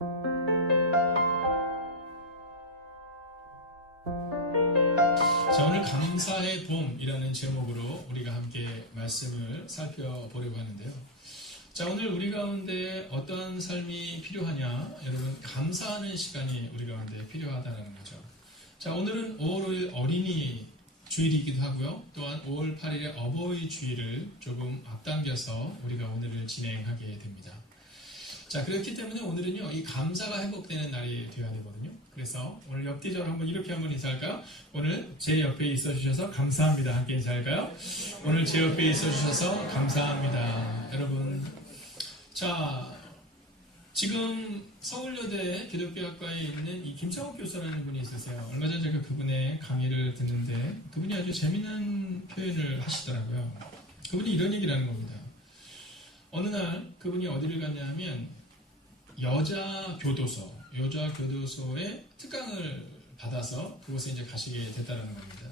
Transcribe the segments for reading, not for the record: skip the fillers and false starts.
자, 오늘 감사의 봄이라는 제목으로 우리가 함께 말씀을 살펴보려고 하는데요. 자, 오늘 우리 가운데 어떤 삶이 필요하냐? 여러분, 감사하는 시간이 우리 가운데 필요하다는 거죠. 자, 오늘은 5월 5일 어린이 주일이기도 하고요. 또한 5월 8일에 어버이 주일을 조금 앞당겨서 우리가 오늘을 진행하게 됩니다. 자, 그렇기 때문에 오늘은요, 이 감사가 회복되는 날이 되어야 되거든요. 그래서 오늘 옆뒤적으로 한번 인사할까요? 오늘 제 옆에 있어 주셔서 감사합니다. 함께 인사할까요? 오늘 제 옆에 있어 주셔서 감사합니다. 여러분, 자, 지금 서울여대 기독교학과에 있는 이 김창욱 교수라는 분이 있으세요. 얼마 전에 제가 그분의 강의를 듣는데 그분이 아주 재미난 표현을 하시더라고요. 그분이 이런 얘기를 하는 겁니다. 어느 날 그분이 어디를 갔냐면 여자 교도소에 특강을 받아서 그곳에 이제 가시게 됐다는 겁니다.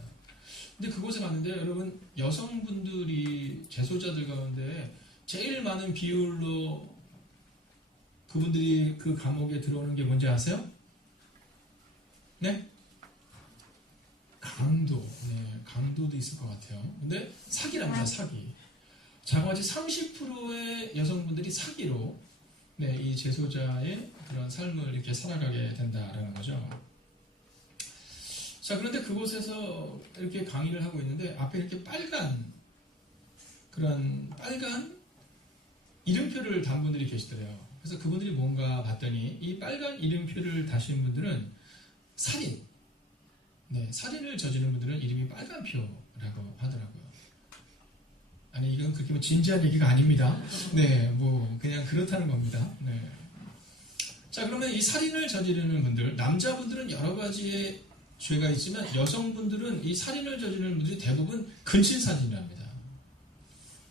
근데 그곳에 갔는데 여러분, 여성분들이 재소자들 가운데 제일 많은 비율로 그분들이 그 감옥에 들어오는 게 뭔지 아세요? 네? 강도. 네, 강도도 있을 것 같아요. 근데 사기랍니다, 사기. 자그마치 30%의 여성분들이 사기로 이 재소자의 그런 삶을 이렇게 살아가게 된다라는 거죠. 자, 그런데 그곳에서 이렇게 강의를 하고 있는데 앞에 이렇게 빨간 이름표를 단 분들이 계시더래요. 그래서 그분들이 뭔가 봤더니 이 빨간 이름표를 다신 분들은 살인을 저지른 분들은 이름이 빨간표라고 하더라고요. 아니, 이건 그렇게 뭐 진지한 얘기가 아닙니다. 네, 뭐 그냥 그렇다는 겁니다. 네. 자, 그러면 이 살인을 저지르는 분들, 남자분들은 여러 가지의 죄가 있지만 여성분들은 이 살인을 저지르는 분들이 대부분 근친사진이랍니다.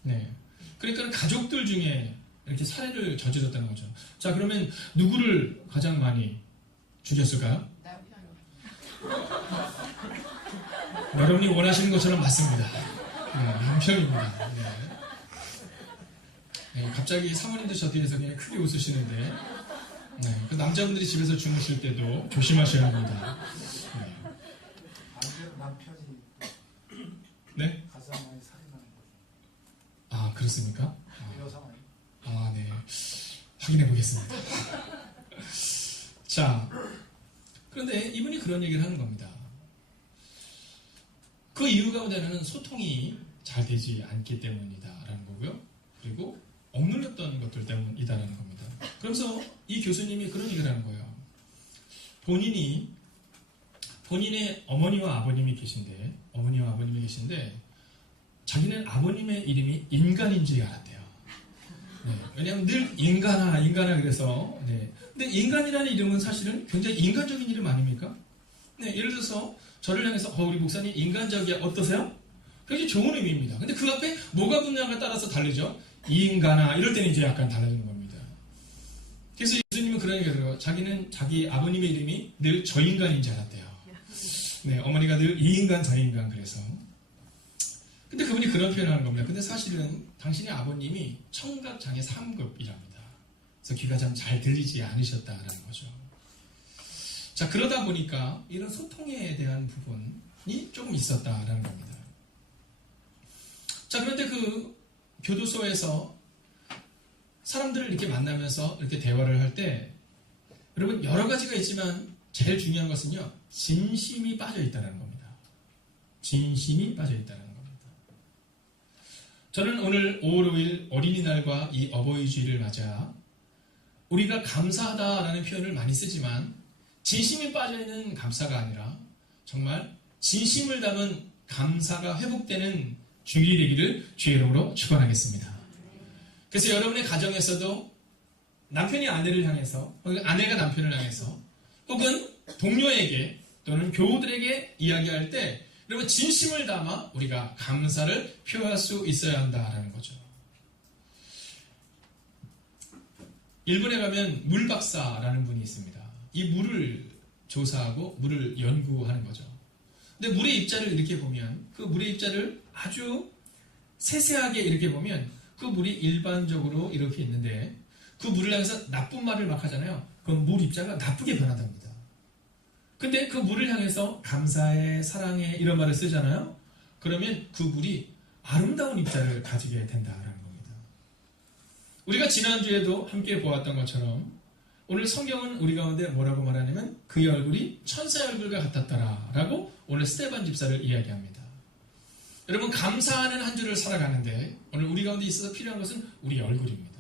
네. 그러니까 가족들 중에 이렇게 살해를 저질렀다는 거죠. 자, 그러면 누구를 가장 많이 죽였을까요? 여러분이 원하시는 것처럼 맞습니다. 남편입니다. 네, 갑자기 사모님도 저 뒤에서 그냥 크게 웃으시는데, 그 남자분들이 집에서 주무실 때도 조심하셔야 합니다. 남편이 네? 가장 많이 살인하는 거죠. 아, 그렇습니까? 여성 아니에요? 아, 네. 확인해 보겠습니다. 자, 그런데 이분이 그런 얘기를 하는 겁니다. 그 이유 가운데는 소통이 잘 되지 않기 때문이다라는 거고요. 그리고 억눌렸던 것들 때문이다라는 겁니다. 그러면서 이 교수님이 그런 얘기를 하는 거예요. 본인의 어머니와 아버님이 계신데 자기는 아버님의 이름이 인간인 줄 알았대요. 네, 왜냐하면 늘 인간아 그래서. 네. 근데 인간이라는 이름은 사실은 굉장히 인간적인 이름 아닙니까? 네, 예를 들어서 저를 향해서 우리 목사님 인간적이야 어떠세요? 굉장히 좋은 의미입니다. 근데 그 앞에 뭐가 붙냐에 따라서 다르죠. 인간아 이럴 때는 이제 약간 달라지는 겁니다. 그래서 예수님은 그런 얘기를 해요. 자기는 자기 아버님의 이름이 늘 저 인간인 줄 알았대요. 네, 어머니가 늘 이 인간 저 인간 그래서. 근데 그분이 그런 표현을 하는 겁니다. 근데 사실은 당신의 아버님이 청각장애 3급이랍니다. 그래서 귀가 참 잘 들리지 않으셨다라는 거죠. 자, 그러다 보니까 이런 소통에 대한 부분이 조금 있었다라는 겁니다. 자, 그런데 그 교도소에서 사람들을 이렇게 만나면서 이렇게 대화를 할 때 여러분 여러 가지가 있지만 제일 중요한 것은요, 진심이 빠져 있다는 겁니다. 진심이 빠져 있다는 겁니다. 저는 오늘 5월 5일 어린이날과 이 어버이주일을 맞아 우리가 감사하다라는 표현을 많이 쓰지만 진심이 빠져있는 감사가 아니라 정말 진심을 담은 감사가 회복되는 주일이 되기를 주의 이름으로 축원하겠습니다. 그래서 여러분의 가정에서도 남편이 아내를 향해서 혹은 아내가 남편을 향해서 혹은 동료에게 또는 교우들에게 이야기할 때 여러분 진심을 담아 우리가 감사를 표현할 수 있어야 한다라는 거죠. 일본에 가면 물박사라는 분이 있습니다. 이 물을 조사하고 물을 연구하는 거죠. 근데 물의 입자를 이렇게 보면 그 물의 입자를 아주 세세하게 이렇게 보면 그 물이 일반적으로 이렇게 있는데 그 물을 향해서 나쁜 말을 막 하잖아요. 그럼 물 입자가 나쁘게 변한답니다. 근데 그 물을 향해서 감사해, 사랑해 이런 말을 쓰잖아요. 그러면 그 물이 아름다운 입자를 가지게 된다라는 겁니다. 우리가 지난주에도 함께 보았던 것처럼 오늘 성경은 우리 가운데 뭐라고 말하냐면 그의 얼굴이 천사의 얼굴과 같았더라라고 오늘 스데반 집사를 이야기합니다. 여러분 감사하는 한 주를 살아가는데 오늘 우리 가운데 있어서 필요한 것은 우리 얼굴입니다.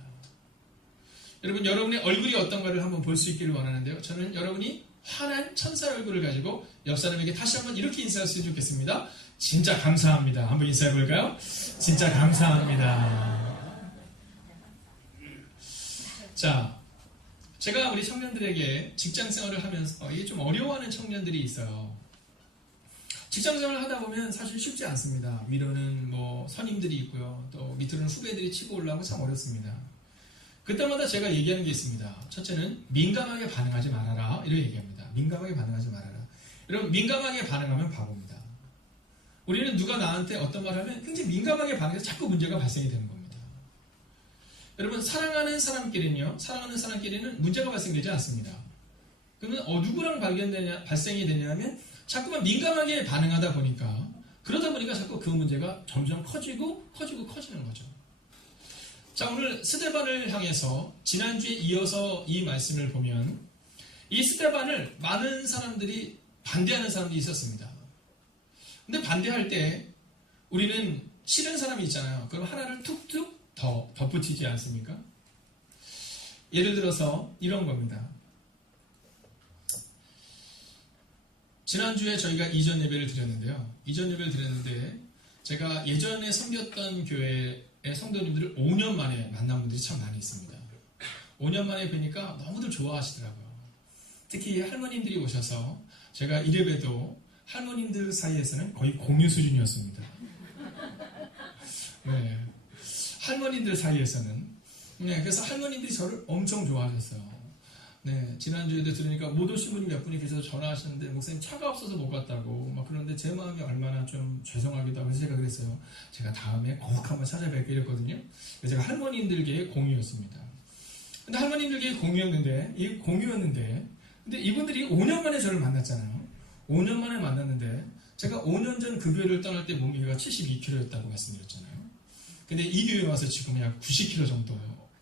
여러분 여러분의 얼굴이 어떤가를 한번 볼 수 있기를 원하는데요. 저는 여러분이 환한 천사의 얼굴을 가지고 옆 사람에게 다시 한번 이렇게 인사했으면 좋겠습니다. 진짜 감사합니다. 한번 인사해 볼까요? 진짜 감사합니다. 자, 제가 우리 청년들에게 직장 생활을 하면서 이게 좀 어려워하는 청년들이 있어요. 직장 생활을 하다 보면 사실 쉽지 않습니다. 위로는 뭐 선임들이 있고요. 또 밑으로는 후배들이 치고 올라오고 참 어렵습니다. 그때마다 제가 얘기하는 게 있습니다. 첫째는 민감하게 반응하지 말아라. 이렇게 얘기합니다. 민감하게 반응하지 말아라. 여러분 민감하게 반응하면 바보입니다. 우리는 누가 나한테 어떤 말을 하면 굉장히 민감하게 반응해서 자꾸 문제가 발생이 되는 겁니다. 여러분 사랑하는 사람끼리는 문제가 발생되지 않습니다. 그러면 누구랑 발생이 되냐면 자꾸만 민감하게 반응하다 보니까 그러다 보니까 자꾸 그 문제가 점점 커지는 거죠. 자, 오늘 스데반을 향해서 지난주에 이어서 이 말씀을 보면 이 스데반을 많은 사람들이 반대하는 사람들이 있었습니다. 근데 반대할 때 우리는 싫은 사람이 있잖아요. 그럼 하나를 툭툭 더 덧붙이지 않습니까? 예를 들어서 이런 겁니다. 지난주에 저희가 이전 예배를 드렸는데요. 이전 예배를 드렸는데 제가 예전에 섬겼던 교회의 성도님들을 5년 만에 만난 분들이 참 많이 있습니다. 5년 만에 뵈니까 너무들 좋아하시더라고요. 특히 할머님들이 오셔서 제가 이래봬도 할머님들 사이에서는 거의 공유 수준이었습니다. 네, 할머님들 사이에서는. 네, 그래서 할머님들이 저를 엄청 좋아하셨어요. 네, 지난주에도 들으니까 못 오신 분이 몇 분이 계셔서 전화하셨는데 목사님 차가 없어서 못 갔다고 막 그러는데 제 마음이 얼마나 좀 죄송하기도 하고 제가 그랬어요. 제가 다음에 꼭 한번 찾아뵐게요 이랬거든요. 그래서 제가 할머님들계의 공유였습니다. 근데 할머님들계의 공유였는데 근데 이분들이 5년 만에 저를 만났잖아요. 5년 만에 만났는데 제가 5년 전 그 교회를 떠날 때 몸무게가 72kg였다고 말씀드렸잖아요. 근데 이 교회 와서 지금 약 90kg 정도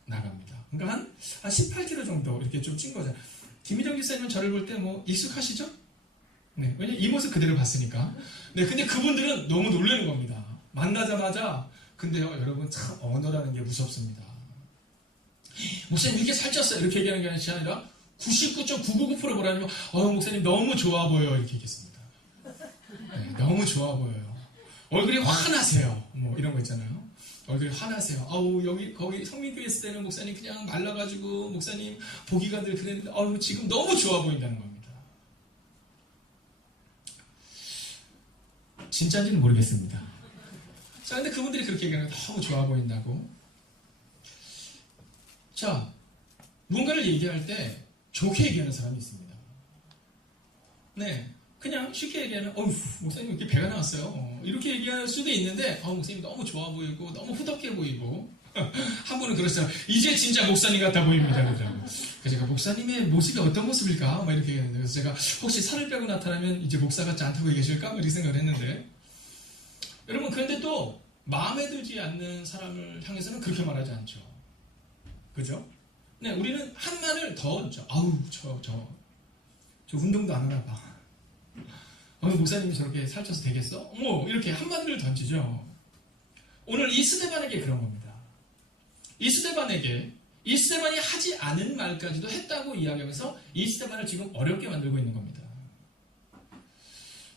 나갑니다. 그러니까 한 18kg 정도 이렇게 좀 찐 거죠. 김희정 기사님은 저를 볼 때 뭐 익숙하시죠? 네, 왜냐면 이 모습 그대로 봤으니까. 네, 근데 그분들은 너무 놀라는 겁니다. 만나자마자 근데요, 여러분 참 언어라는 게 무섭습니다. 목사님 이렇게 살쪘어요 이렇게 얘기하는 게 아니라 99.999% 뭐라냐면 목사님 너무 좋아 보여요 이렇게 얘기했습니다. 네, 너무 좋아 보여요. 얼굴이 환하세요. 뭐 이런 거 있잖아요. 얼굴이 환하세요. 거기 성민교회 있을 때는 목사님 그냥 말라가지고 목사님 보기가 늘 그랬는데 지금 너무 좋아 보인다는 겁니다. 진짜인지는 모르겠습니다. 자, 근데 그분들이 그렇게 얘기하는 거 너무 좋아 보인다고. 자, 뭔가를 얘기할 때 좋게 얘기하는 사람이 있습니다. 네, 그냥 쉽게 얘기하면 목사님 이렇게 배가 나왔어요. 이렇게 얘기할 수도 있는데 목사님 너무 좋아 보이고 너무 후덕해 보이고 한 분은 그러시잖아요. 이제 진짜 목사님 같아 보입니다. 그래서 제가 목사님의 모습이 어떤 모습일까? 막 이렇게 얘기했는데 그래서 제가 혹시 살을 빼고 나타나면 이제 목사 같지 않다고 얘기하실까? 이렇게 생각을 했는데 여러분 그런데 또 마음에 들지 않는 사람을 향해서는 그렇게 말하지 않죠. 그죠? 네, 우리는 한마디를 더 얹죠. 저 운동도 안 하나 봐. 목사님이 저렇게 살쪄서 되겠어? 뭐 이렇게 한마디를 던지죠. 오늘 이 스데반에게 그런 겁니다. 이 스데반이 하지 않은 말까지도 했다고 이야기하면서 이 스데반을 지금 어렵게 만들고 있는 겁니다.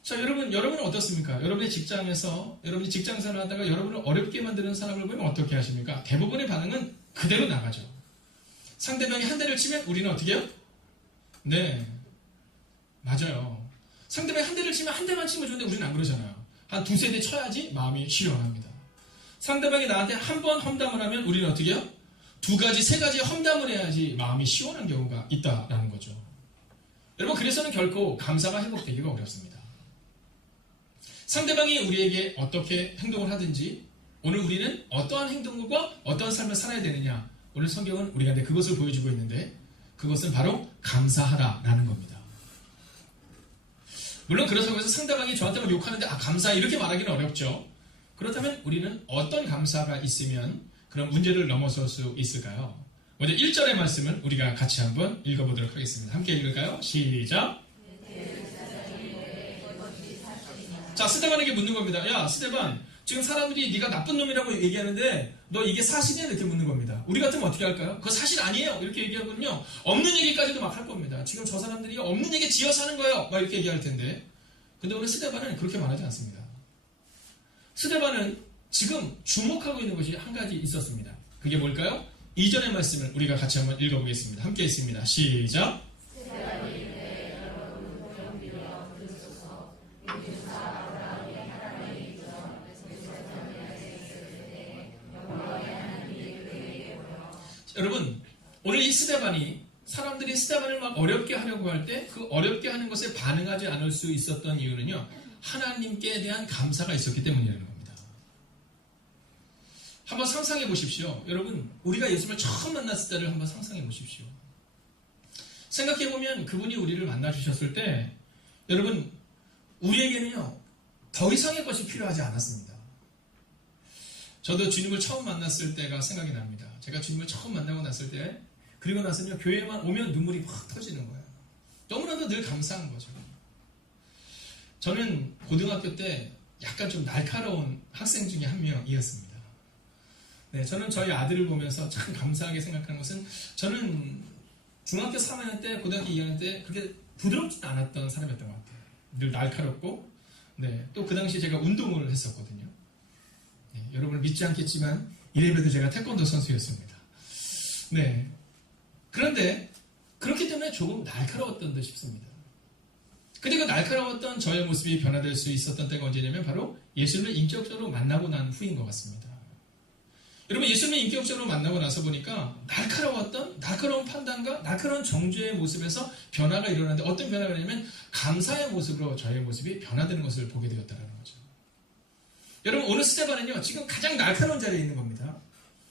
자, 여러분은 어떻습니까? 여러분의 직장에서 여러분이 직장생활을 하다가 여러분을 어렵게 만드는 사람을 보면 어떻게 하십니까? 대부분의 반응은 그대로 나가죠. 상대방이 한 대를 치면 우리는 어떻게 해요? 네, 맞아요. 상대방이 한 대를 치면 한 대만 치면 좋은데 우리는 안 그러잖아요. 한 두세 대 쳐야지 마음이 시원합니다. 상대방이 나한테 한 번 험담을 하면 우리는 어떻게 해요? 두 가지, 세 가지 험담을 해야지 마음이 시원한 경우가 있다라는 거죠. 여러분, 그래서는 결코 감사가 회복되기가 어렵습니다. 상대방이 우리에게 어떻게 행동을 하든지 오늘 우리는 어떠한 행동과 어떠한 삶을 살아야 되느냐, 오늘 성경은 우리가 그것을 보여주고 있는데 그것은 바로 감사하라라는 겁니다. 물론 그렇다고 해서 상대방이 저한테만 욕하는데 감사해 이렇게 말하기는 어렵죠. 그렇다면 우리는 어떤 감사가 있으면 그런 문제를 넘어설 수 있을까요? 먼저 1절의 말씀을 우리가 같이 한번 읽어보도록 하겠습니다. 함께 읽을까요? 시작! 자, 스데반에게 묻는 겁니다. 야, 스데반, 지금 사람들이 네가 나쁜 놈이라고 얘기하는데 너 이게 사실이야? 이렇게 묻는 겁니다. 우리 같으면 어떻게 할까요? 그거 사실 아니에요. 이렇게 얘기하거든요. 없는 얘기까지도 막 할 겁니다. 지금 저 사람들이 없는 얘기 지어서 하는 거예요. 막 이렇게 얘기할 텐데. 근데 오늘 스데반은 그렇게 말하지 않습니다. 스데반은 지금 주목하고 있는 것이 한 가지 있었습니다. 그게 뭘까요? 2절의 말씀을 우리가 같이 한번 읽어보겠습니다. 함께 있습니다. 시작! 여러분, 오늘 이 스데반이 사람들이 스데반을 막 어렵게 하려고 할 때 그 어렵게 하는 것에 반응하지 않을 수 있었던 이유는요, 하나님께 대한 감사가 있었기 때문이라는 겁니다. 한번 상상해 보십시오. 여러분, 우리가 예수님을 처음 만났을 때를 한번 상상해 보십시오. 생각해 보면 그분이 우리를 만나 주셨을 때, 여러분, 우리에게는요, 더 이상의 것이 필요하지 않았습니다. 저도 주님을 처음 만났을 때가 생각이 납니다. 제가 주님을 처음 만나고 났을 때, 그리고 나서는요, 교회만 오면 눈물이 확 터지는 거예요. 너무나도 늘 감사한 거죠. 저는 고등학교 때 약간 좀 날카로운 학생 중에 한 명이었습니다. 네, 저는 저희 아들을 보면서 참 감사하게 생각하는 것은, 저는 중학교 3학년 때, 고등학교 2학년 때 그렇게 부드럽지 않았던 사람이었던 것 같아요. 늘 날카롭고, 네, 또 그 당시 제가 운동을 했었거든요. 네, 여러분을 믿지 않겠지만 이래봬도 제가 태권도 선수였습니다. 네, 그런데 그렇기 때문에 조금 날카로웠던 듯 싶습니다. 근데 그 날카로웠던 저의 모습이 변화될 수 있었던 때가 언제냐면 바로 예수님을 인격적으로 만나고 난 후인 것 같습니다. 여러분, 예수님을 인격적으로 만나고 나서 보니까 날카로운 판단과 날카로운 정죄의 모습에서 변화가 일어나는데, 어떤 변화가 있냐면 감사의 모습으로 저의 모습이 변화되는 것을 보게 되었다는 거죠. 여러분, 오늘 스데반은요, 지금 가장 날카로운 자리에 있는 겁니다.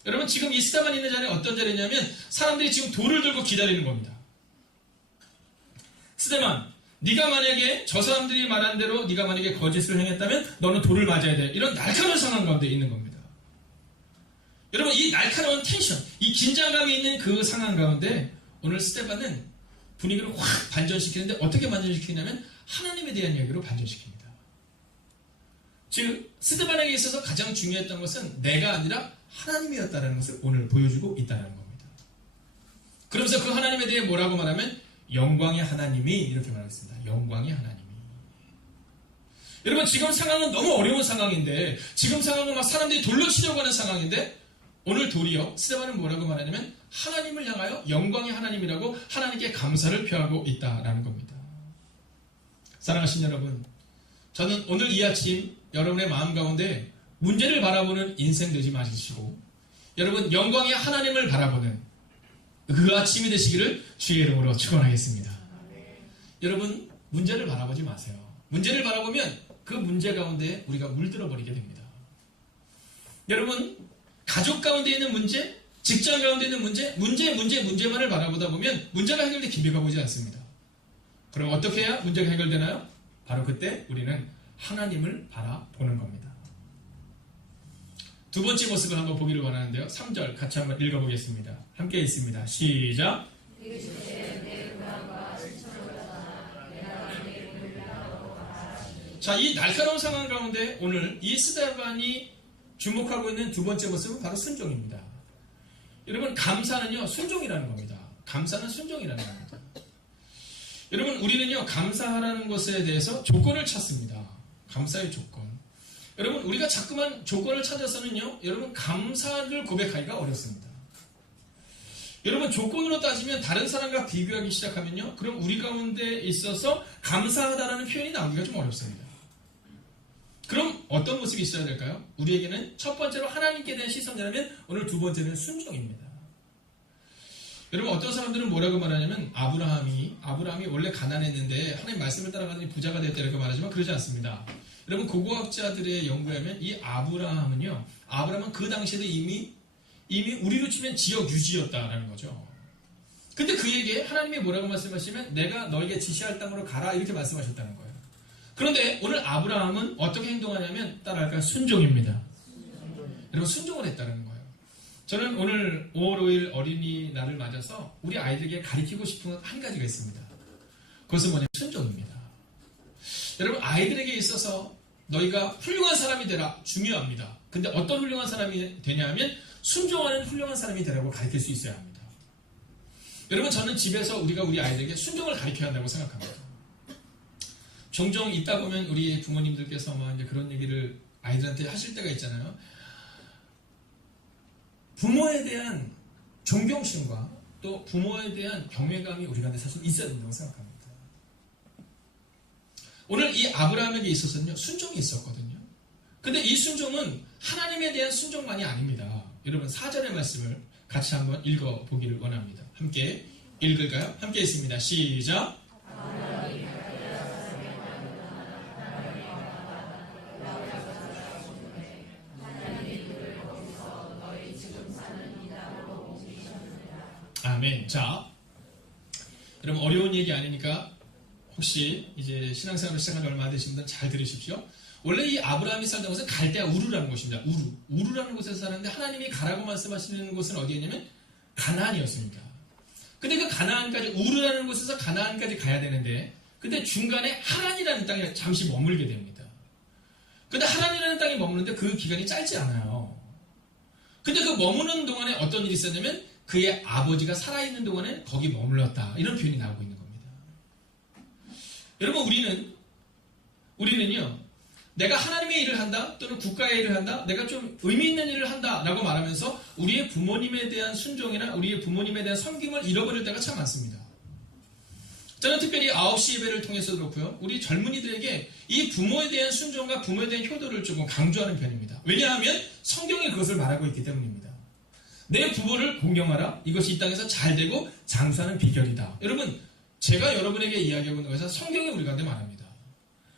여러분, 지금 이 스데반이 있는 자리는 어떤 자리냐면 사람들이 지금 돌을 들고 기다리는 겁니다. 스데반, 네가 만약에 저 사람들이 말한 대로 네가 만약에 거짓을 행했다면 너는 돌을 맞아야 돼. 이런 날카로운 상황 가운데 있는 겁니다. 여러분, 이 날카로운 텐션, 이 긴장감이 있는 그 상황 가운데 오늘 스데반은 분위기를 확 반전시키는데, 어떻게 반전시키냐면 하나님에 대한 이야기로 반전시킵니다. 즉, 스데반에게 있어서 가장 중요했던 것은 내가 아니라 하나님이었다는 것을 오늘 보여주고 있다는 겁니다. 그러면서 그 하나님에 대해 뭐라고 말하면 영광의 하나님이, 이렇게 말하겠습니다. 영광의 하나님이. 여러분, 지금 상황은 너무 어려운 상황인데, 지금 상황은 막 사람들이 돌로 치려고 하는 상황인데, 오늘 도리어 스데반은 뭐라고 말하냐면 하나님을 향하여 영광의 하나님이라고 하나님께 감사를 표하고 있다라는 겁니다. 사랑하신 여러분, 저는 오늘 이 아침 여러분의 마음 가운데 문제를 바라보는 인생 되지 마시고, 여러분, 영광의 하나님을 바라보는 그 아침이 되시기를 주의 이름으로 축원하겠습니다. 여러분, 문제를 바라보지 마세요. 문제를 바라보면 그 문제 가운데 우리가 물들어 버리게 됩니다. 여러분, 가족 가운데 있는 문제, 직장 가운데 있는 문제만을 바라보다 보면 문제가 해결될 기미가 보이지 않습니다. 그럼 어떻게 해야 문제가 해결되나요? 바로 그때 우리는 하나님을 바라보는 겁니다. 두 번째 모습을 한번 보기를 원하는데요. 3절 같이 한번 읽어보겠습니다. 함께 있습니다. 시작! 자, 이 날카로운 상황 가운데 오늘 이 스데반이 주목하고 있는 두 번째 모습은 바로 순종입니다. 여러분, 감사는요, 순종이라는 겁니다. 감사는 순종이라는 겁니다. 여러분, 우리는요, 감사하라는 것에 대해서 조건을 찾습니다. 감사의 조건. 여러분, 우리가 자꾸만 조건을 찾아서는요, 여러분, 감사를 고백하기가 어렵습니다. 여러분, 조건으로 따지면 다른 사람과 비교하기 시작하면요, 그럼 우리 가운데 있어서 감사하다라는 표현이 나오기가 좀 어렵습니다. 그럼 어떤 모습이 있어야 될까요? 우리에게는 첫 번째로 하나님께 대한 시선이라면 오늘 두 번째는 순종입니다. 여러분, 어떤 사람들은 뭐라고 말하냐면 아브라함이 원래 가난했는데 하나님 말씀을 따라가더니 부자가 되었다 이렇게 말하지만 그러지 않습니다. 여러분, 고고학자들의 연구에 하면 이 아브라함은 그 당시에도 이미 우리로 치면 지역 유지였다라는 거죠. 근데 그에게 하나님이 뭐라고 말씀하시면 내가 너에게 지시할 땅으로 가라 이렇게 말씀하셨다는 거예요. 그런데 오늘 아브라함은 어떻게 행동하냐면 따라할까요? 순종입니다. 여러분 순종을 했다는 거예요. 저는 오늘 5월 5일 어린이날을 맞아서 우리 아이들에게 가르치고 싶은 것 한 가지가 있습니다. 그것은 뭐냐면 순종입니다. 여러분 아이들에게 있어서 너희가 훌륭한 사람이 되라 중요합니다. 근데 어떤 훌륭한 사람이 되냐 하면 순종하는 훌륭한 사람이 되라고 가르칠 수 있어야 합니다. 여러분 저는 집에서 우리가 우리 아이들에게 순종을 가르쳐야 한다고 생각합니다. 종종 있다 보면 우리 부모님들께서 막 이제 그런 얘기를 아이들한테 하실 때가 있잖아요. 부모에 대한 존경심과 또 부모에 대한 경외감이 우리한테 사실 있어야 된다고 생각합니다. 오늘 이 아브라함에게 있어서는요 순종이 있었거든요. 근데 이 순종은 하나님에 대한 순종만이 아닙니다. 여러분 4절의 말씀을 같이 한번 읽어보기를 원합니다. 함께 읽을까요? 함께 있습니다. 시작. 아멘. 자, 여러분 어려운 얘기 아니니까 혹시 이제 신앙생활을 시작한 지 얼마 안 되신 분들은 잘 들으십시오. 원래 이 아브라함이 살던 곳은 갈대아 우르라는 곳입니다. 우르라는 곳에서 사는데 하나님이 가라고 말씀하시는 곳은 어디였냐면 가나안이었습니다. 근데 그 가나안까지 우르라는 곳에서 가나안까지 가야 되는데 근데 중간에 하란이라는 땅에 잠시 머물게 됩니다. 근데 하란이라는 땅에 머무는데 그 기간이 짧지 않아요. 근데 그 머무는 동안에 어떤 일이 있었냐면 그의 아버지가 살아있는 동안에 거기 머물렀다. 이런 표현이 나오고 있는 겁니다. 여러분 우리는요 내가 하나님의 일을 한다 또는 국가의 일을 한다 내가 좀 의미 있는 일을 한다 라고 말하면서 우리의 부모님에 대한 순종이나 우리의 부모님에 대한 섬김을 잃어버릴 때가 참 많습니다. 저는 특별히 9시 예배를 통해서도 그렇고요 우리 젊은이들에게 이 부모에 대한 순종과 부모에 대한 효도를 조금 강조하는 편입니다. 왜냐하면 성경이 그것을 말하고 있기 때문입니다. 내 부모를 공경하라. 이것이 이 땅에서 잘되고 장수하는 비결이다. 여러분 제가 여러분에게 이야기하고 있는 것은 성경이 우리 가운데 말합니다.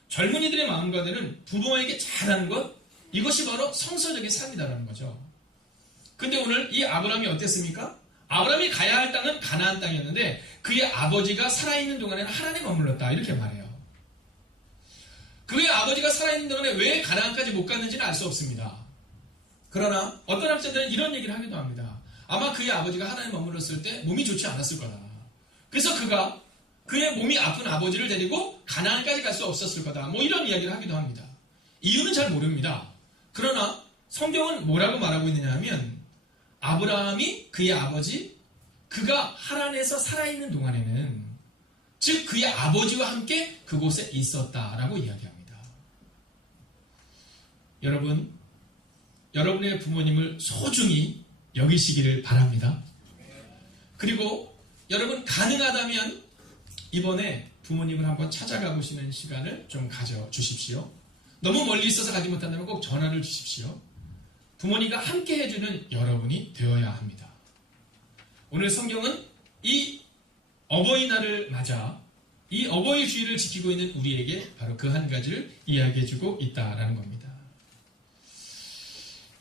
젊은이들의 마음가대는 부모에게 잘하는 것 이것이 바로 성서적인 삶이다라는 거죠. 근데 오늘 이 아브라함이 어땠습니까? 아브라함이 가야 할 땅은 가나안 땅이었는데 그의 아버지가 살아있는 동안에는 하란에 머물렀다 이렇게 말해요. 그의 아버지가 살아있는 동안에 왜 가나안까지 못 갔는지는 알 수 없습니다. 그러나 어떤 학자들은 이런 얘기를 하기도 합니다. 아마 그의 아버지가 하란에 머물렀을 때 몸이 좋지 않았을 거다. 그래서 그가 그의 몸이 아픈 아버지를 데리고 가나안까지 갈 수 없었을 거다. 뭐 이런 이야기를 하기도 합니다. 이유는 잘 모릅니다. 그러나 성경은 뭐라고 말하고 있느냐 하면 아브라함이 그의 아버지 그가 하란에서 살아있는 동안에는 즉 그의 아버지와 함께 그곳에 있었다라고 이야기합니다. 여러분의 부모님을 소중히 여기시기를 바랍니다. 그리고 여러분 가능하다면 이번에 부모님을 한번 찾아가 보시는 시간을 좀 가져주십시오. 너무 멀리 있어서 가지 못한다면 꼭 전화를 주십시오. 부모님과 함께 해주는 여러분이 되어야 합니다. 오늘 성경은 이 어버이날을 맞아 이 어버이 주의를 지키고 있는 우리에게 바로 그 한 가지를 이야기해주고 있다라는 겁니다.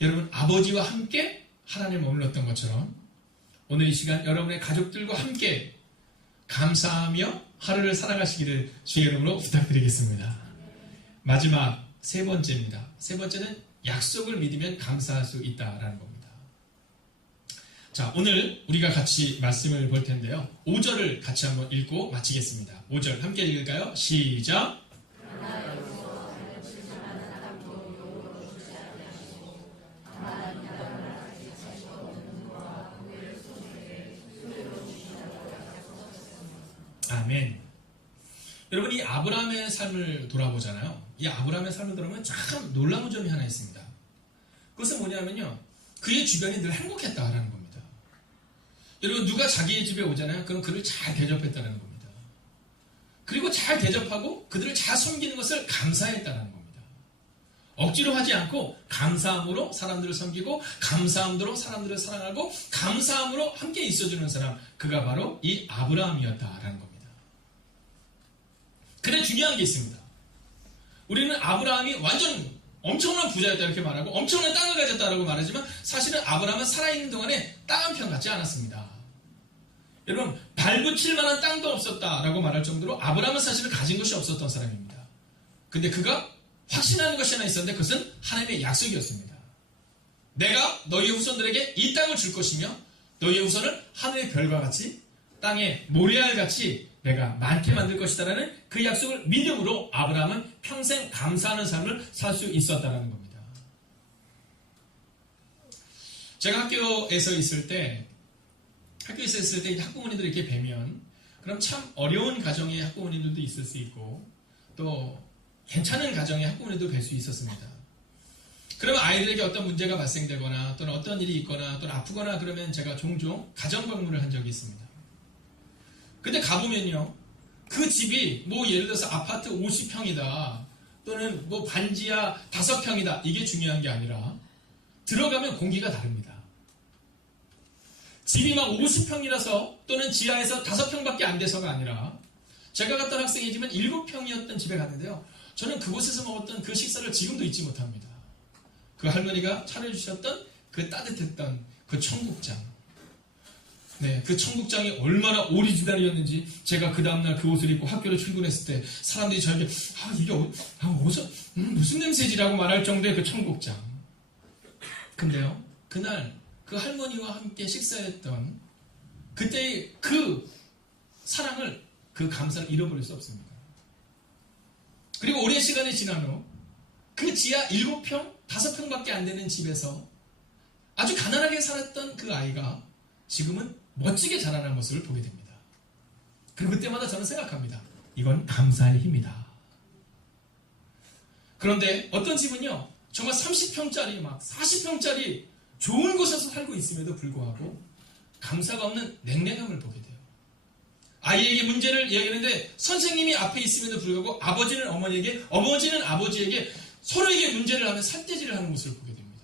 여러분 아버지와 함께 하나님을 머물렀던 것처럼 오늘 이 시간 여러분의 가족들과 함께 감사하며 하루를 살아가시기를 주의 이름으로 부탁드리겠습니다. 마지막 세 번째입니다. 세 번째는 약속을 믿으면 감사할 수 있다라는 겁니다. 자, 오늘 우리가 같이 말씀을 볼 텐데요. 5절을 같이 한번 읽고 마치겠습니다. 5절 함께 읽을까요? 시작! 아멘. 여러분 이 아브라함의 삶을 돌아보잖아요. 이 아브라함의 삶을 돌아보면 참 놀라운 점이 하나 있습니다. 그것은 뭐냐면요. 그의 주변이 늘 행복했다라는 겁니다. 여러분 누가 자기의 집에 오잖아요. 그럼 그를 잘 대접했다는 겁니다. 그리고 잘 대접하고 그들을 잘 섬기는 것을 감사했다는 겁니다. 억지로 하지 않고 감사함으로 사람들을 섬기고 감사함으로 사람들을 사랑하고 감사함으로 함께 있어주는 사람 그가 바로 이 아브라함이었다라는 겁니다. 근데 중요한 게 있습니다. 우리는 아브라함이 완전 엄청난 부자였다 이렇게 말하고 엄청난 땅을 가졌다라고 말하지만 사실은 아브라함은 살아있는 동안에 땅 한 편 갖지 않았습니다. 여러분, 발붙일 만한 땅도 없었다라고 말할 정도로 아브라함은 사실은 가진 것이 없었던 사람입니다. 근데 그가 확신하는 것이 하나 있었는데 그것은 하나님의 약속이었습니다. 내가 너희의 후손들에게 이 땅을 줄 것이며 너희의 후손을 하늘의 별과 같이 땅의 모래알같이 내가 많게 만들 것이다라는 그 약속을 믿음으로 아브라함은 평생 감사하는 삶을 살 수 있었다는 겁니다. 제가 학교에서 있을 때 학부모님들 이렇게 뵈면 그럼 참 어려운 가정의 학부모님들도 있을 수 있고 또 괜찮은 가정의 학부모님도 뵐 수 있었습니다. 그러면 아이들에게 어떤 문제가 발생되거나 또는 어떤 일이 있거나 또는 아프거나 그러면 제가 종종 가정 방문을 한 적이 있습니다. 근데 가보면요, 그 집이 뭐 예를 들어서 아파트 50평이다 또는 뭐 반지하 5평이다 이게 중요한 게 아니라 들어가면 공기가 다릅니다. 집이 막 50평이라서 또는 지하에서 5평밖에 안 돼서가 아니라 제가 갔던 학생의 집은 7평이었던 집에 갔는데요. 저는 그곳에서 먹었던 그 식사를 지금도 잊지 못합니다. 그 할머니가 차려주셨던 그 따뜻했던 그 청국장. 네, 그 청국장이 얼마나 오리지널이었는지 제가 그 다음날 그 옷을 입고 학교를 출근했을 때 사람들이 저에게 이게 어디서 무슨 냄새지라고 말할 정도의 그 청국장. 근데요, 그날 그 할머니와 함께 식사했던 그때의 그 사랑을, 그 감사를 잃어버릴 수 없습니다. 그리고 오랜 시간이 지난 후 그 지하 7평, 5평밖에 안 되는 집에서 아주 가난하게 살았던 그 아이가 지금은 멋지게 자라는 모습을 보게 됩니다. 그리고 그때마다 저는 생각합니다. 이건 감사의 힘이다. 그런데 어떤 집은요, 정말 30평짜리 막 40평짜리 좋은 곳에서 살고 있음에도 불구하고 감사가 없는 냉랭함을 보게 돼요. 아이에게 문제를 이야기하는데 선생님이 앞에 있음에도 불구하고 아버지는 어머니에게, 어머니는 아버지에게 서로에게 문제를 하면 삿대질을 하는 모습을 보게 됩니다.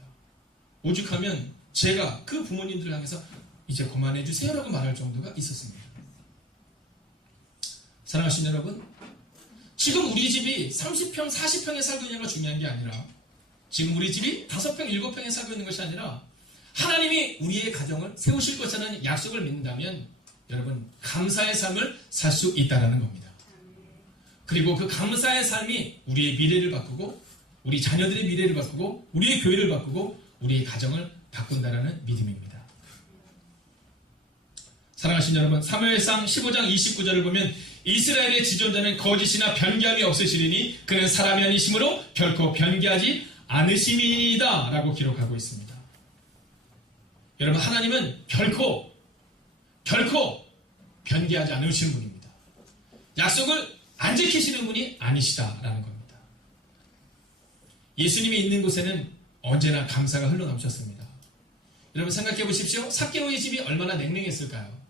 오죽하면 제가 그 부모님들을 향해서 이제 그만해 주세요라고 말할 정도가 있었습니다. 사랑하시는 여러분, 지금 우리 집이 30평, 40평에 살고 있는 게 중요한 게 아니라 지금 우리 집이 5평, 7평에 살고 있는 것이 아니라 하나님이 우리의 가정을 세우실 것이라는 약속을 믿는다면 여러분, 감사의 삶을 살 수 있다는 겁니다. 그리고 그 감사의 삶이 우리의 미래를 바꾸고 우리 자녀들의 미래를 바꾸고 우리의 교회를 바꾸고 우리의 가정을 바꾼다는 믿음입니다. 사랑하신 여러분, 사무엘상 15장 29절을 보면 이스라엘의 지존자는 거짓이나 변개함이 없으시리니 그는 사람이 아니심으로 결코 변개하지 않으심이다 라고 기록하고 있습니다. 여러분, 하나님은 결코 변개하지 않으시는 분입니다. 약속을 안 지키시는 분이 아니시다라는 겁니다. 예수님이 있는 곳에는 언제나 감사가 흘러넘쳤습니다. 여러분 생각해 보십시오. 삭개오의 집이 얼마나 냉랭했을까요?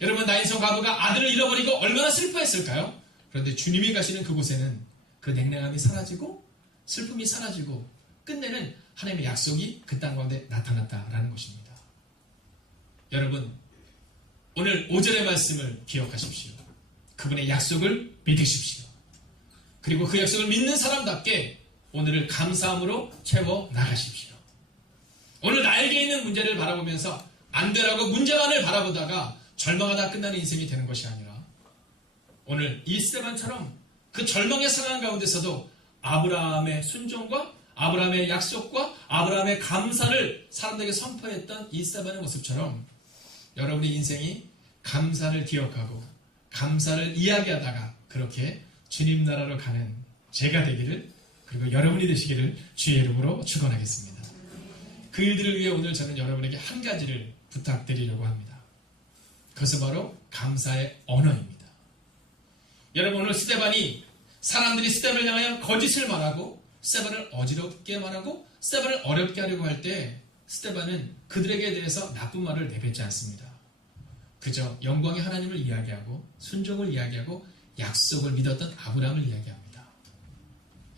여러분, 나인성 과부가 아들을 잃어버리고 얼마나 슬퍼했을까요? 그런데 주님이 가시는 그곳에는 그 냉랭함이 사라지고 슬픔이 사라지고 끝내는 하나님의 약속이 그 땅 가운데 나타났다라는 것입니다. 여러분, 오늘 5절의 말씀을 기억하십시오. 그분의 약속을 믿으십시오. 그리고 그 약속을 믿는 사람답게 오늘을 감사함으로 채워 나가십시오. 오늘 나에게 있는 문제를 바라보면서 안 되라고 문제만을 바라보다가 절망하다 끝나는 인생이 되는 것이 아니라 오늘 이 스데반처럼 그 절망의 상황 가운데서도 아브라함의 순종과 아브라함의 약속과 아브라함의 감사를 사람들에게 선포했던 이 스데반의 모습처럼 여러분의 인생이 감사를 기억하고 감사를 이야기하다가 그렇게 주님 나라로 가는 제가 되기를, 그리고 여러분이 되시기를 주의 이름으로 축원하겠습니다. 그 일들을 위해 오늘 저는 여러분에게 한 가지를 부탁드리려고 합니다. 그것은 바로 감사의 언어입니다. 여러분, 오늘 스데반이 사람들이 스데반을 향하여 거짓을 말하고 스데반을 어지럽게 말하고 스데반을 어렵게 하려고 할 때 스데반은 그들에게 대해서 나쁜 말을 내뱉지 않습니다. 그저 영광의 하나님을 이야기하고 순종을 이야기하고 약속을 믿었던 아브라함을 이야기합니다.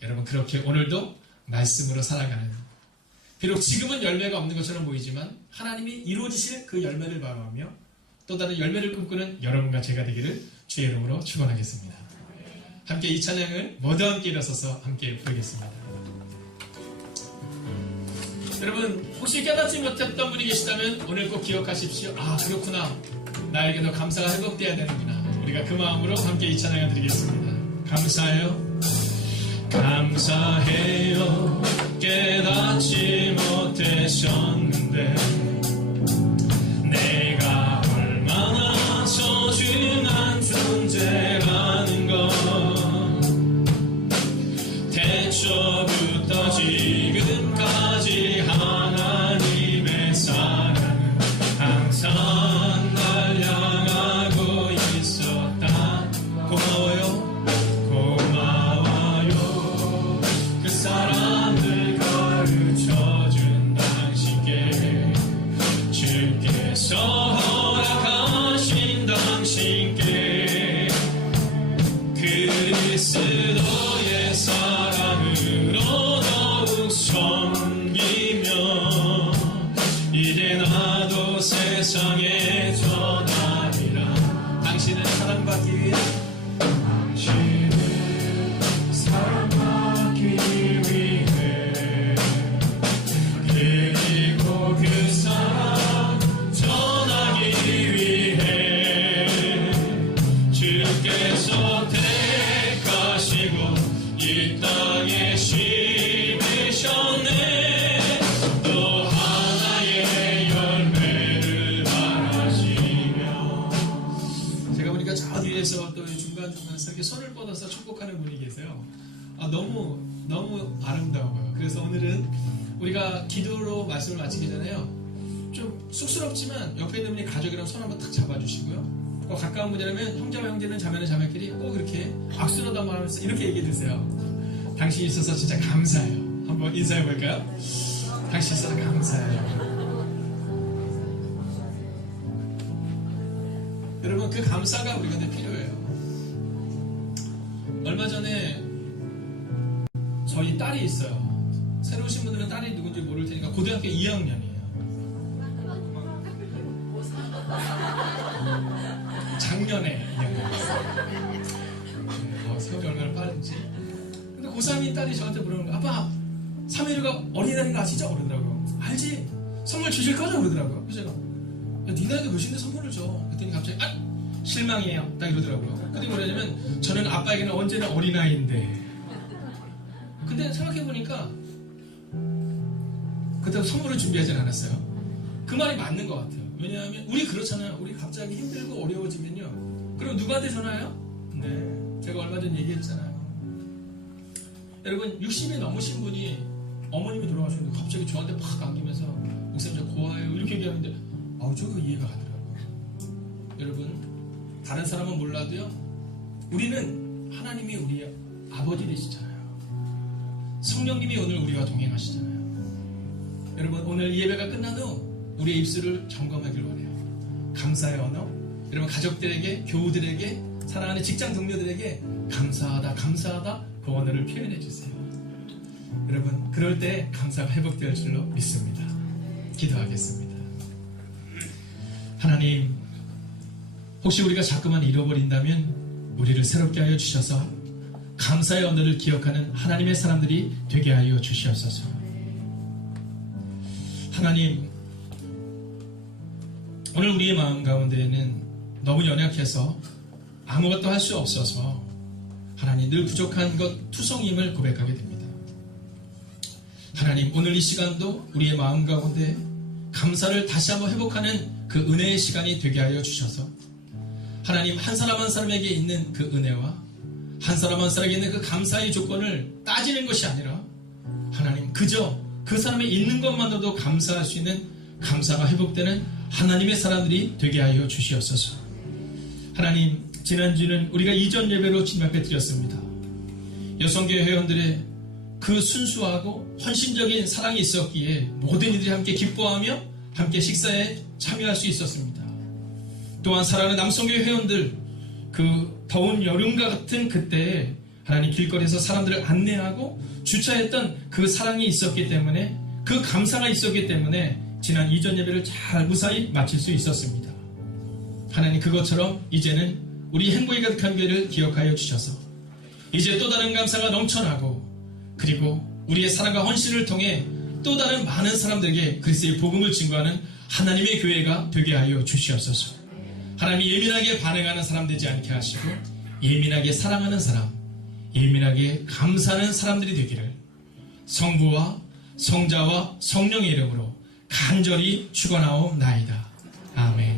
여러분, 그렇게 오늘도 말씀으로 살아가는, 비록 지금은 열매가 없는 것처럼 보이지만 하나님이 이루어지실 그 열매를 바라보며 또 다른 열매를 꿈꾸는 여러분과 제가 되기를 주의 이름으로 축원하겠습니다. 함께 이 찬양을 모두 함께 일어서서 함께 부르겠습니다. 여러분, 혹시 깨닫지 못했던 분이 계시다면 오늘 꼭 기억하십시오. 아, 그렇구나. 나에게도 감사가 회복돼야 되는구나. 우리가 그 마음으로 함께 이 찬양을 드리겠습니다. 감사해요. 감사해요. 깨닫지 못하셨는데 내가 얼마나 소중한 존재라는 것 태초부터 지금까지 하나님의 사랑은 항상 날 향하고 있었다. 고마워요. 고마워요. 그 사람을 가르쳐준 당신께 주께서 허락하신 당신께 그리스도의 사랑으로 더욱 섬기며 이제 나도 세상에 전하리라. 당신은 사랑받기 위해 당신은 사랑받기 위해 그리고 그 사랑 전하기 위해 주께서 택하시고 이 땅에 심으셨네. 또 하나의 열매를 바라시며. 제가 보니까 저 뒤에서 또 중간중간 이렇게 손을 뻗어서 축복하는 분이 계세요. 너무 아름다워요. 그래서 오늘은 우리가 기도로 말씀을 마치기 전에요, 좀 쑥스럽지만 옆에 있는 분이 가족이랑 손 한번 탁 잡아주시고요. 꼭 가까운 분이라면 형제와 형제는 자매는 자매끼리 꼭 이렇게 악수로도 한번 하면서 이렇게 얘기해 주세요. 당신이 있어서 진짜 감사해요. 한번 인사해 볼까요? 당신이 있어서 감사해요. 여러분, 그 감사가 우리한테 필요해요. 얼마 전에 저희 딸이 있어요. 새로 오신 분들은 딸이 누군지 모를 테니까 고등학교 2학년이에요. 작년에 2학년. 세월이 얼마나 빠른지. 근데 고3인 딸이 저한테 물어보는 거예요. 아빠, 3일가 어린이날인가 아시죠? 그러더라고요. 알지? 선물 주실 거죠? 그러더라고요. 그래서 제가, 야, 네 나이가 몇인데 선물을 줘? 그랬더니 갑자기, 실망이에요. 딱 이러더라고요. 근데 뭐냐면, 저는 아빠에게는 언제나 어린아이인데. 근데 생각해보니까, 그때 선물을 준비하진 않았어요. 그 말이 맞는 것 같아요. 왜냐하면 우리 그렇잖아요. 우리 갑자기 힘들고 어려워지면요, 그럼 누구한테 전화해요? 네, 제가 얼마 전에 얘기했잖아요. 여러분, 60이 넘으신 분이 어머님이 돌아가셨는데 갑자기 저한테 막 안기면서 목사님 저 고아예요 이렇게 얘기하는데 저거 이해가 가더라고요. 여러분, 다른 사람은 몰라도요, 우리는 하나님이 우리 아버지 되시잖아요. 성령님이 오늘 우리와 동행하시잖아요. 여러분, 오늘 이 예배가 끝난 후 우리의 입술을 점검하길 원해요. 감사의 언어. 여러분, 가족들에게, 교우들에게, 사랑하는 직장 동료들에게 감사하다, 감사하다 그 언어를 표현해 주세요. 여러분, 그럴 때 감사가 회복될 줄로 믿습니다. 기도하겠습니다. 하나님, 혹시 우리가 자꾸만 잃어버린다면 우리를 새롭게 하여 주셔서 감사의 언어를 기억하는 하나님의 사람들이 되게 하여 주시옵소서. 하나님, 오늘 우리의 마음 가운데에는 너무 연약해서 아무것도 할 수 없어서 하나님 늘 부족한 것 투성임을 고백하게 됩니다. 하나님, 오늘 이 시간도 우리의 마음 가운데 감사를 다시 한번 회복하는 그 은혜의 시간이 되게 하여 주셔서 하나님, 한 사람 한 사람에게 있는 그 은혜와 한 사람 한 사람에게 있는 그 감사의 조건을 따지는 것이 아니라 하나님, 그저 그 사람이 있는 것만으로도 감사할 수 있는 감사가 회복되는 하나님의 사람들이 되게 하여 주시옵소서. 하나님, 지난주는 우리가 이전 예배로 주님 앞에 드렸습니다. 여성교회 회원들의 그 순수하고 헌신적인 사랑이 있었기에 모든 이들이 함께 기뻐하며 함께 식사에 참여할 수 있었습니다. 또한 사랑하는 남성교회 회원들, 그 더운 여름과 같은 그때에 하나님 길거리에서 사람들을 안내하고 주차했던 그 사랑이 있었기 때문에, 그 감사가 있었기 때문에 지난 이전 예배를 잘 무사히 마칠 수 있었습니다. 하나님, 그것처럼 이제는 우리 행복이 가득한 교회를 기억하여 주셔서 이제 또 다른 감사가 넘쳐나고, 그리고 우리의 사랑과 헌신을 통해 또 다른 많은 사람들에게 그리스도의 복음을 증거하는 하나님의 교회가 되게 하여 주시옵소서. 하나님이 예민하게 반응하는 사람 되지 않게 하시고 예민하게 사랑하는 사람, 예민하게 감사하는 사람들이 되기를 성부와 성자와 성령의 이름으로 간절히 축원하옵나이다. 아멘.